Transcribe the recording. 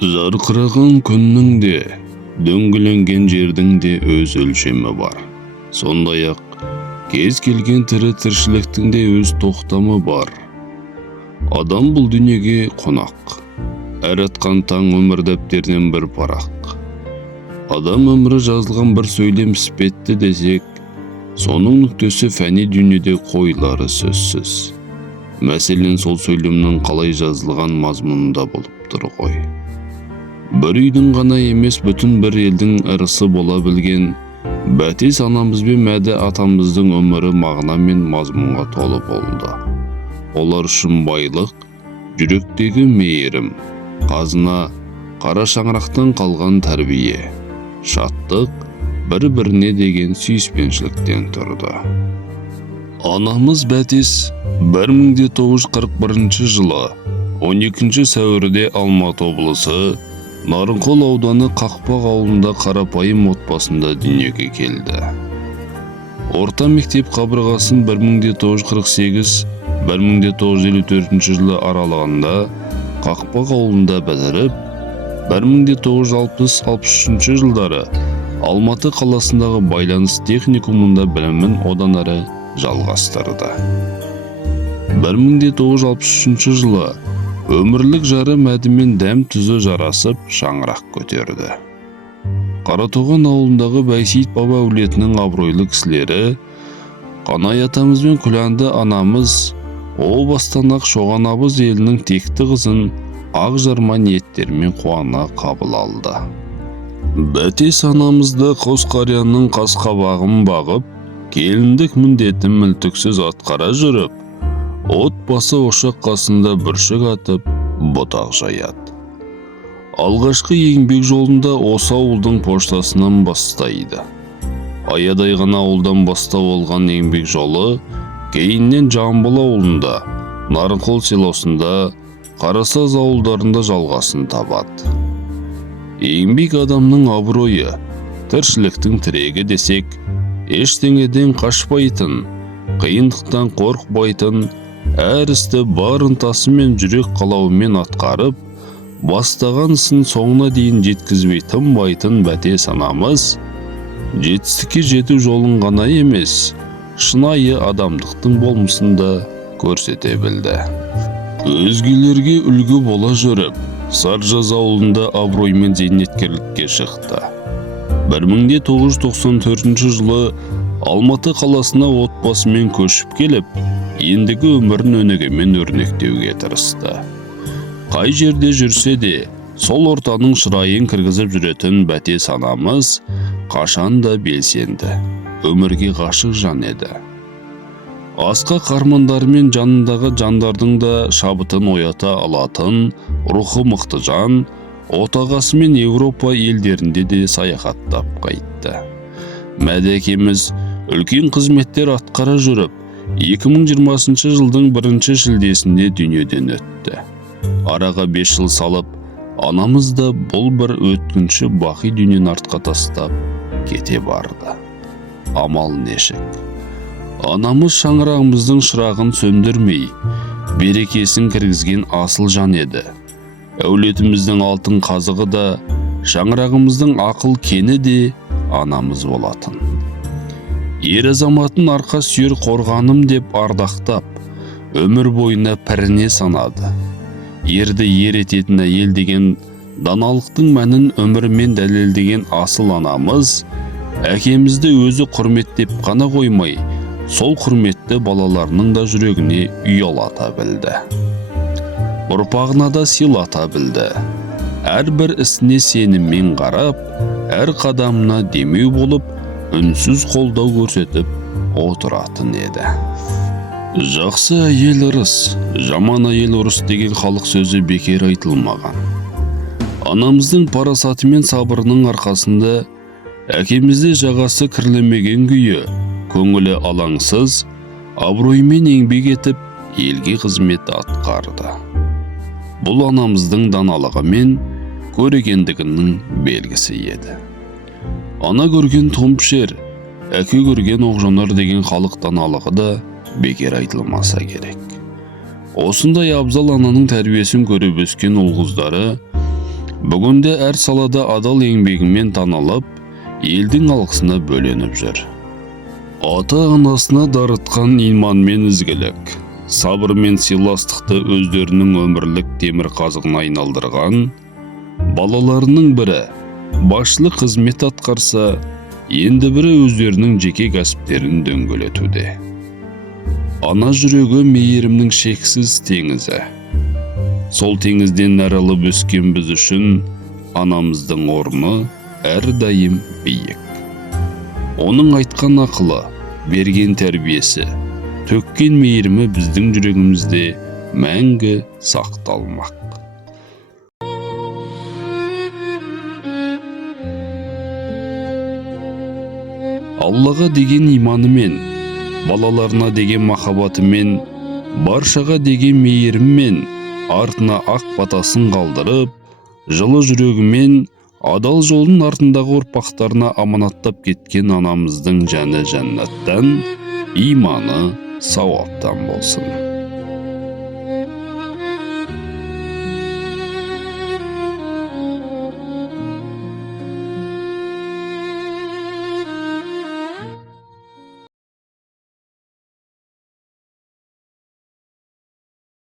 Жарқыраған күннің де, дөңгеленген жердің де өз өлшемі бар. Сондай-ақ, кез келген тірі тіршіліктің де өз тоқтамы бар. Адам бұл дүниеге қонақ. Әр атқан таң өмір дәптерінен бір парақ. Адам өмірі жазылған бір сөйлем іспетті десек, соның нүктесі фәни дүниеде қойылары сөзсіз. Мәселен, сол сөйлемнің қалай жазылған мазмұнында болып тұр ғой. Бір үйдің ғана емес, бүтін бір елдің ырысы бола білген Бәтес анамыз бен Мәді атамыздың өмірі мағына мен мазмұнға толы болды. Олар үшін байлық, жүректегі мейірім, қазына, қара шаңырақтан қалған тәрбие, шаттық, бір-біріне деген сүйіспеншіліктен тұрды. Анамыз Бәтес 1941 жылы 12 сәуірде Алматы облысы Нарынқол ауданы Қақпақ ауылында қарапайым отбасында дүниеге келді. Орта мектеп қабырғасын 1948-1954 жылы аралығында Қақпақ ауылында бітіріп, 1960-63 жылдары Алматы қаласындағы байланыс техникумында білімін одан әрі жалғастырды. 1963 жылы өмірлік жары Мәдімен дәм тұзы жарасып шаңырақ көтерді. Қаратоған ауылындағы Бәйсейіт баба әулетінің абыройлы кісілері, Қанай атамыз бен Күләнді анамыз, о бастан-ақ Шоған абыз елінің текті қызын ақ жарма ниеттермен қуана қабыл алды. Бәтес анамызды қос қарияның қас-қабағын бағып, келіндік міндетін мүлтіксіз атқара жүріп, отбасы ошақ қасында бүршік атып, бұтақ жаяды. Алғашқы еңбек жолында осы ауылдың поштасынан бастайды. Аядай ғана ауылдан бастау алған еңбек жолы кейіннен Жамбыл ауылында, Нарынқол селосында, Қарасаз ауылдарында жалғасын табады. Еңбек адамның абыройы, тіршіліктің тірегі десек, ештеңеден қашпайтын, қиындықтан қорықпайтын, әр істі бар ынтасы мен жүрек қалауымен атқарып, бастаған ісін соңына дейін жеткізбей тынбайтын Бәтес анамыз, жетістікке жету жолын ғана емес, шынайы адамдықтың болмысын да көрсете білді. Өзгелерге үлгі бола жүріп, Саржаз ауылында абыроймен зейнеткерлікке шықты. 1994 жылы Алматы қаласына отбасымен көшіп келіп, ендігі өмірін өнегемен өрнектеуге тырысты. Қай жерде жүрсе де, сол ортаның шырайын кіргізіп жүретін Бәтес анамыз қашан да белсенді, өмірге ғашық жан еді. Асқақ армандарымен жанындағы жандардың да шабытын оята алатын рухы мықты жан, отағасымен Еуропа елдерінде де саяхаттап қайтты. Мәді әкеміз үлкен қызметтер атқара жүріп, 2020 жылдың 1 шілдесінде дүниеден өтті. Араға 5 жыл салып, анамыз да бұл бір өткінші бақи дүниені артқа тастап кете барды. Амал нешік. Анамыз шаңырағымыздың шырағын сөндірмей, берекесін кіргізген асыл жан еді. Әулетіміздің алтын қазығы да, шаңырағымыздың ақыл кені де анамыз болатын. Ер азаматын арқа сүйер қорғаным деп ардақтап, өмір бойына піріне санады. Ерді ер ететін әйел деген даналықтың мәнін өмірмен дәлелдеген асыл анамыз, әкемізді өзі құрметтеп қана қоймай, сол құрметті балаларының да жүрегіне ұялата білді. Ұрпағына да сыйлата білді. Әрбір ісіне сеніммен қарап, әр қадамына демеу болып, үнсіз қолдау көрсетіп отыратын еді. Жақсы әйел ырыс, жаман әйел ұрыс деген халық сөзі бекер айтылмаған. Анамыздың парасаты мен сабырының арқасында әкемізде жағасы кірлемеген күйі, көңілі алаңсыз, абыроймен еңбек етіп, елге қызмет атқарды. Бұл анамыздың даналығы мен көрегендігінің белгісі еді. Ана көрген томпішер, әке көрген оғжанар деген халық даналығы да бекер айтылмаса керек. Осындай абзал ананың тәрбиесін көріп өскен ұл-қыздары Бүгінде әр салада адал еңбегімен танылып, елдің алғысына бөленіп жүр. Ата-анасына дарытқан иман мен ізгілік, сабыр мен сыйластықты өздерінің өмірлік темір қазығына айналдырған балаларының бірі басшылық қызмет атқарса, енді бірі өздерінің жеке кәсіптерін дөңгелетуде. Ана жүрегі мейірімнің шексіз теңізі. Сол теңізден арылып өскен біз үшін анамыздың орны әрдайым биік. Оның айтқан ақылы, берген тәрбиесі, төккен мейірімі біздің жүрегімізде мәңгі сақталмақ. Аллаға деген иманымен, балаларына деген махаббатымен, баршаға деген мейіріммен артына ақ батасын қалдырып, жылы жүрегімен адал жолдың артындағы ұрпақтарына аманаттап кеткен анамыздың жаны жәннаттан, иманы сауаптан болсын.